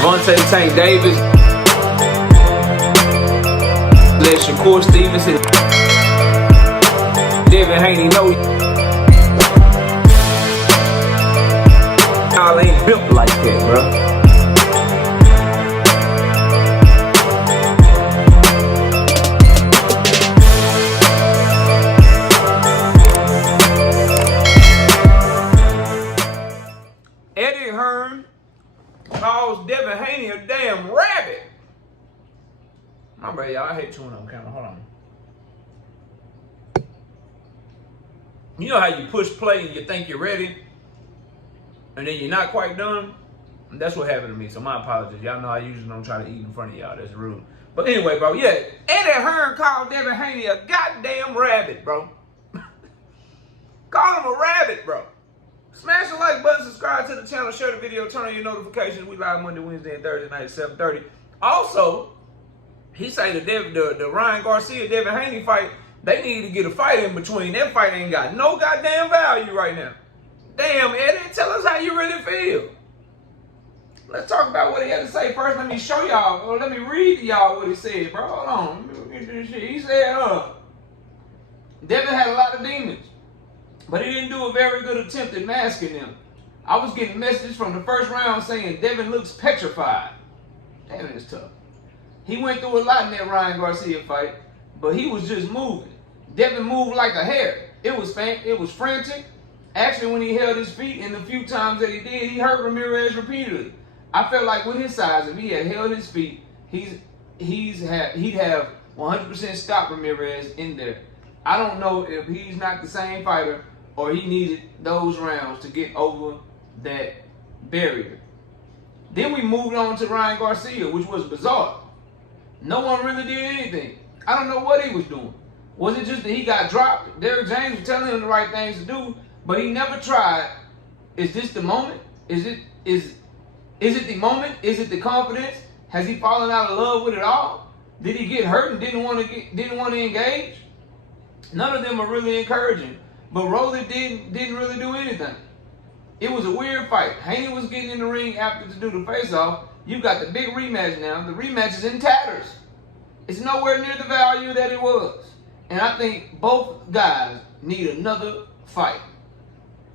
Devontae Tank Davis. Let Shakur Stevenson. Devin Haney know y'all ain't built like that, bro. Hearn calls Devin Haney a damn rabbit. My bad, y'all. I hate chewing on camera. Hold on. You know how you push play and you think you're ready, and then you're not quite done? And that's what happened to me, so my apologies. Y'all know I usually don't try to eat in front of y'all. That's rude. But anyway, bro, yeah. Eddie Hearn called Devin Haney a goddamn rabbit, bro. Call him a rabbit, bro. Smash the like button, subscribe to the channel, share the video, turn on your notifications. We live Monday, Wednesday, and Thursday night at 7:30. Also, he say the Ryan Garcia, Devin Haney fight, they need to get a fight in between. That fight ain't got no goddamn value right now. Damn, Eddie, tell us how you really feel. Let's talk about what he had to say first. Let me show y'all, or let me read to y'all what he said, bro. Hold on. Let me get this shit. He said, Devin had a lot of demons, but he didn't do a very good attempt at masking them. I was getting messages from the first round saying Devin looks petrified. Damn, it's tough. He went through a lot in that Ryan Garcia fight, but he was just moving. Devin moved like a hare. It was frantic. Actually, when he held his feet, and the few times that he did, he hurt Ramirez repeatedly. I felt like with his size, if he had held his feet, he'd have 100% stopped Ramirez in there. I don't know if he's not the same fighter or he needed those rounds to get over that barrier. Then we moved on to Ryan Garcia, which was bizarre. No one really did anything. I don't know what he was doing. Was it just that he got dropped? Derrick James was telling him the right things to do, but he never tried. Is this the moment? Is it the moment? Is it the confidence? Has he fallen out of love with it all? Did he get hurt and didn't want to engage? None of them are really encouraging. But Rolly didn't really do anything. It was a weird fight. Haney was getting in the ring after to do the face-off. You got the big rematch now. The rematch is in tatters. It's nowhere near the value that it was. And I think both guys need another fight.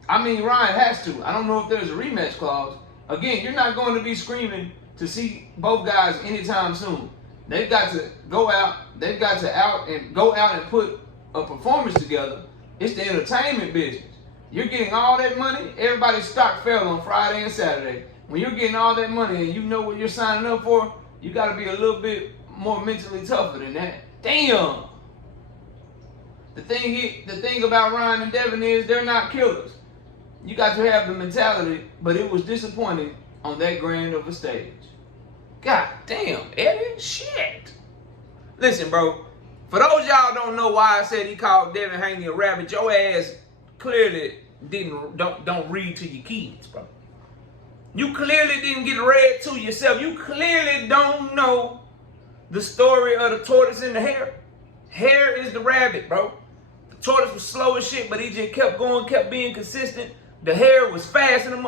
I mean, Ryan has to. I don't know if there's a rematch clause. Again, you're not going to be screaming to see both guys anytime soon. They've got to go out. They've got to go out and put a performance together. It's the entertainment business. You're getting all that money. Everybody's stock fell on Friday and Saturday. When you're getting all that money and you know what you're signing up for, you got to be a little bit more mentally tougher than that. Damn. The thing about Ryan and Devin is they're not killers. You got to have the mentality, but it was disappointing on that grand of a stage. God damn, Eddie, shit. Listen, bro. For those y'all don't know why I said he called Devin Haney a rabbit, your ass clearly don't read to your kids, bro. You clearly didn't get read to yourself. You clearly don't know the story of the tortoise and the hare. Hare is the rabbit, bro. The tortoise was slow as shit, but he just kept going, kept being consistent. The hare was fast and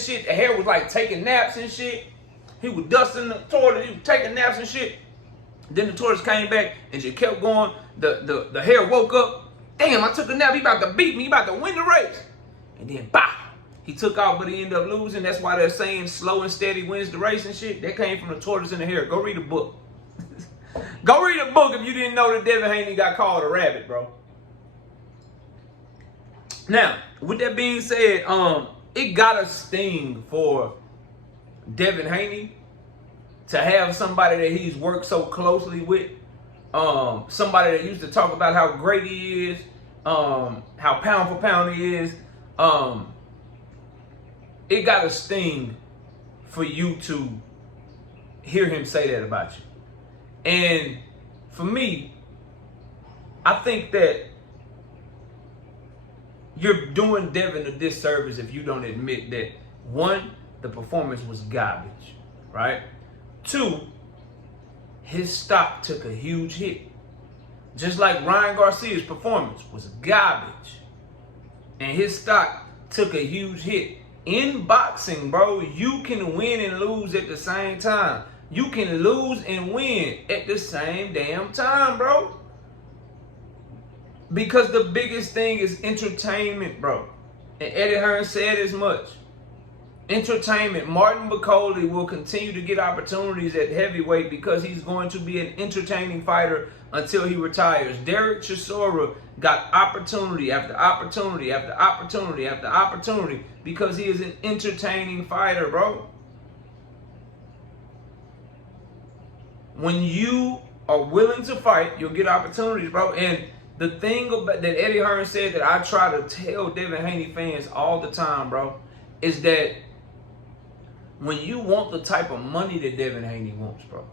shit. The hare was like taking naps and shit. He was dusting the tortoise. He was taking naps and shit. Then the tortoise came back and just kept going. The hare woke up. Damn, I took a nap. He about to beat me. He about to win the race. And then, bah, he took off, but he ended up losing. That's why they're saying slow and steady wins the race and shit. That came from the tortoise and the hare. Go read a book. Go read a book if you didn't know that Devin Haney got called a rabbit, bro. Now, with that being said, it gotta sting for Devin Haney to have somebody that he's worked so closely with, somebody that used to talk about how great he is, how pound for pound he is. It gotta sting for you to hear him say that about you. And for me, I think that you're doing Devin a disservice if you don't admit that, one, the performance was garbage, right? Two, his stock took a huge hit. Just like Ryan Garcia's performance was garbage, and his stock took a huge hit. In boxing, bro, you can win and lose at the same time. You can lose and win at the same damn time, bro. Because the biggest thing is entertainment, bro. And Eddie Hearn said as much. Entertainment. Martin McCauley will continue to get opportunities at heavyweight because he's going to be an entertaining fighter until he retires. Derek Chisora got opportunity after opportunity after opportunity after opportunity because he is an entertaining fighter, bro. When you are willing to fight, you'll get opportunities, bro. And the thing about that Eddie Hearn said that I try to tell Devin Haney fans all the time, bro, is that when you want the type of money that Devin Haney wants, bro,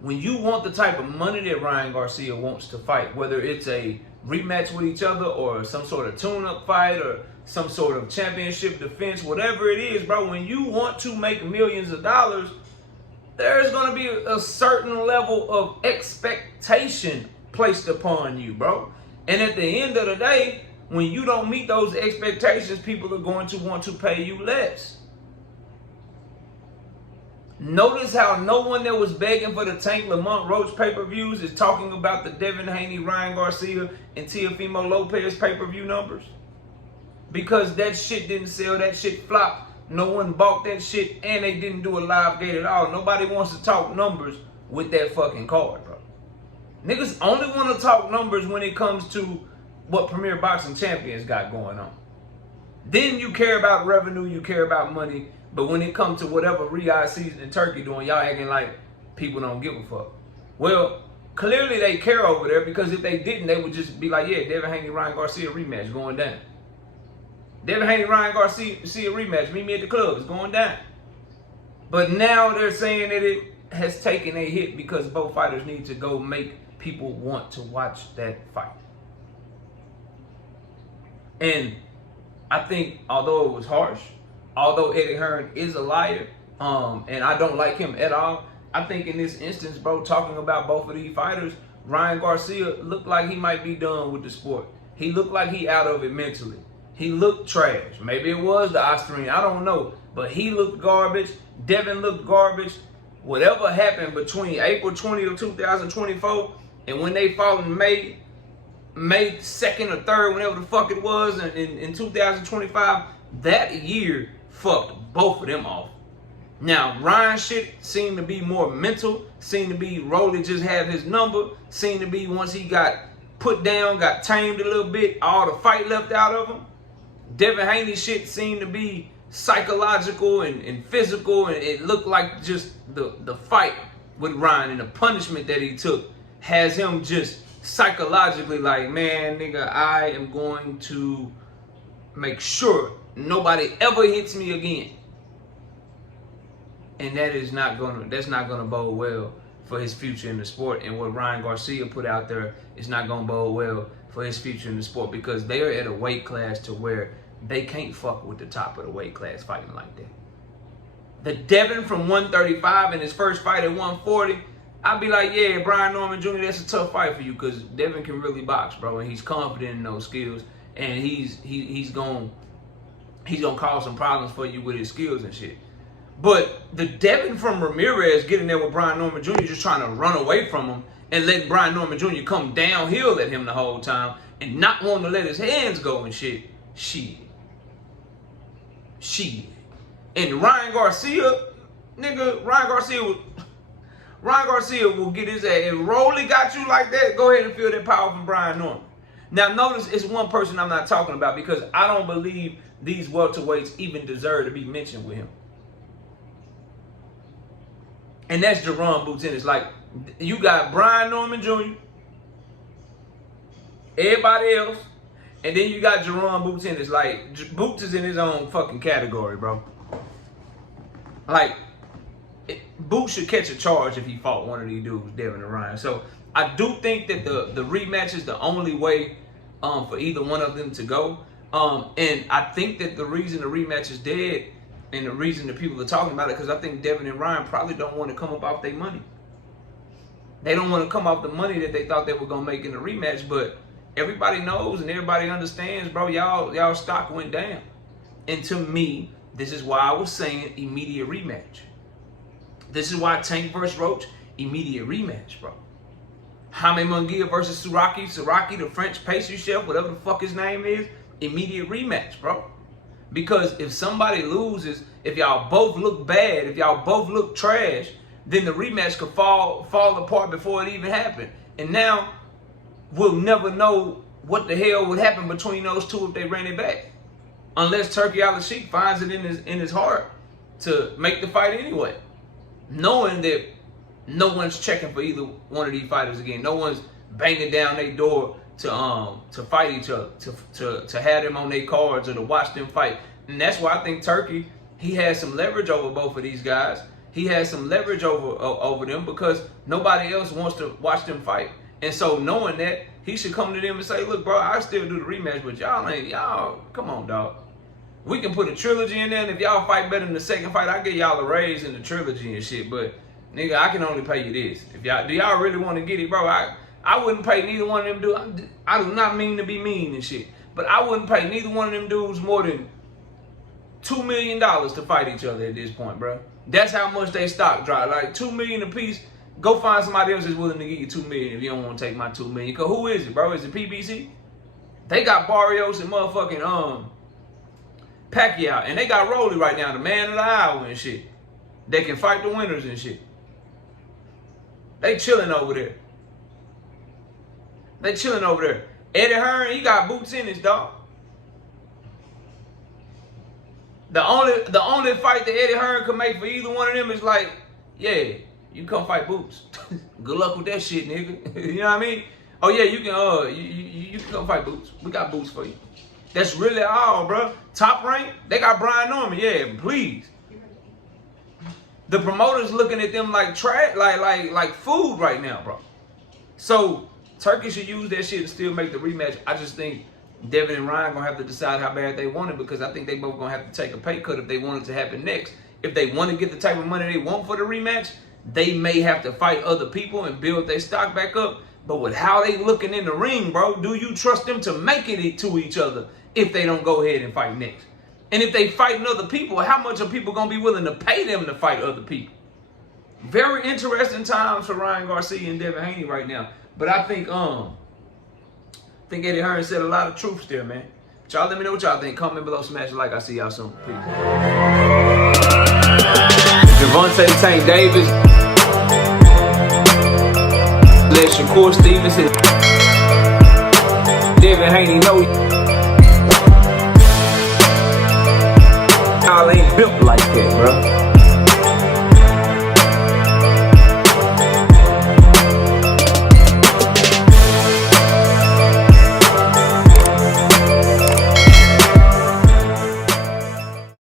when you want the type of money that Ryan Garcia wants to fight, whether it's a rematch with each other or some sort of tune-up fight or some sort of championship defense, whatever it is, bro, when you want to make millions of dollars, there's going to be a certain level of expectation placed upon you, bro. And at the end of the day, when you don't meet those expectations, people are going to want to pay you less. Notice how no one that was begging for the Tank Lamont Roach pay-per-views is talking about the Devin Haney, Ryan Garcia, and Teofimo Lopez pay-per-view numbers. Because that shit didn't sell, that shit flopped. No one bought that shit, and they didn't do a live gate at all. Nobody wants to talk numbers with that fucking card, bro. Niggas only want to talk numbers when it comes to what Premier Boxing Champions got going on. Then you care about revenue, you care about money, but when it comes to whatever Riyadh season in Turkey doing, y'all acting like people don't give a fuck. Well, clearly they care over there, because if they didn't, they would just be like, yeah, Devin Haney, Ryan Garcia rematch going down. Devin Haney, Ryan Garcia rematch, meet me at the club, it's going down. But now they're saying that it has taken a hit because both fighters need to go make people want to watch that fight. And I think, although it was harsh, although Eddie Hearn is a liar, and I don't like him at all, I think in this instance, bro, talking about both of these fighters, Ryan Garcia looked like he might be done with the sport. He looked like he out of it mentally. He looked trash. Maybe it was the Ostarine, I don't know. But he looked garbage. Devin looked garbage. Whatever happened between April 20th of 2024 and when they fought in May 2nd or 3rd, whenever the fuck it was, in 2025, that year fucked both of them off. Now, Ryan shit seemed to be more mental, seemed to be Rolly just have his number, seemed to be once he got put down, got tamed a little bit, all the fight left out of him. Devin Haney shit seemed to be psychological and physical, and it looked like just the fight with Ryan and the punishment that he took has him just psychologically like, man, nigga, I am going to make sure nobody ever hits me again. And that's not gonna bode well for his future in the sport. And what Ryan Garcia put out there is not gonna bode well for his future in the sport, because they are at a weight class to where they can't fuck with the top of the weight class fighting like that. The Devin from 135 in his first fight at 140, I'd be like, yeah, Brian Norman Jr., that's a tough fight for you, because Devin can really box, bro, and he's confident in those skills, and he's gonna cause some problems for you with his skills and shit. But the Devin from Ramirez getting there with Brian Norman Jr., just trying to run away from him and letting Brian Norman Jr. come downhill at him the whole time and not wanting to let his hands go and shit. And Ryan Garcia, nigga, Ryan Garcia will get his ass. If Rolly got you like that, go ahead and feel that power from Brian Norman. Now notice it's one person I'm not talking about, because I don't believe these welterweights even deserve to be mentioned with him. And that's Jerron Boots Ennis. Like, you got Brian Norman Jr., everybody else, and then you got Jerron Boots Ennis. Like, Boots is in his own fucking category, bro. Like, Boots should catch a charge if he fought one of these dudes, Devin and Ryan. So I do think that the rematch is the only way for either one of them to go. And I think that the reason the rematch is dead, and the reason that people are talking about it, because I think Devin and Ryan probably don't want to come up off their money. They don't want to come off the money that they thought they were going to make in the rematch. But everybody knows and everybody understands, bro, y'all stock went down. And to me, This is why I was saying immediate rematch. This is why Tank versus Roach, immediate rematch, bro. Jaime Munguia versus Suraki, the French pastry chef, whatever the fuck his name is, immediate rematch, bro. Because if somebody loses, if y'all both look bad, if y'all both look trash, then the rematch could fall apart before it even happened. And now we'll never know what the hell would happen between those two if they ran it back. Unless Turki Al-Sheikh finds it in his heart to make the fight anyway. Knowing that no one's checking for either one of these fighters again. No one's banging down their door to fight each other, to have them on their cards or to watch them fight. And that's why I think Turki, he has some leverage over both of these guys. He has some leverage over them because nobody else wants to watch them fight. And so knowing that, he should come to them and say, look, bro, I still do the rematch, but y'all, come on, dog. We can put a trilogy in there, and if y'all fight better than the second fight, I give y'all a raise in the trilogy and shit. But nigga, I can only pay you this. If y'all do y'all really want to get it, bro? I wouldn't pay neither one of them dudes. I do not mean to be mean and shit, but I wouldn't pay neither one of them dudes more than $2 million to fight each other at this point, bro. That's how much they stock drop. Like $2 million a piece. Go find somebody else that's willing to give you $2 million if you don't want to take my $2 million. Cause who is it, bro? Is it PBC? They got Barrios and motherfucking Pacquiao, and they got Rolly right now, the man of the hour and shit. They can fight the winners and shit. They chilling over there. They chilling over there. Eddie Hearn, he got boots in his dog. The only fight that Eddie Hearn could make for either one of them is like, yeah, you come fight Boots. Good luck with that shit, nigga. You know what I mean? Oh yeah, you can you can come fight Boots. We got Boots for you. That's really all, bro. Top rank, they got Brian Norman. Yeah, please. The promoters looking at them like trash, like food right now, bro. So Turki should use that shit to still make the rematch. I just think Devin and Ryan gonna have to decide how bad they want it, because I think they both gonna have to take a pay cut if they want it to happen next. If they want to get the type of money they want for the rematch, they may have to fight other people and build their stock back up. But with how they looking in the ring, bro, do you trust them to make it to each other if they don't go ahead and fight next? And if they fighting other people, how much are people gonna be willing to pay them to fight other people? Very interesting times for Ryan Garcia and Devin Haney right now. But I think Eddie Hearn said a lot of truth there, man. But y'all let me know what y'all think. Comment below, smash a like. I'll see y'all soon. Peace. Gervonta Tank Davis. Let Shakur Stevenson. Devin Haney know y'all ain't built like that, bro.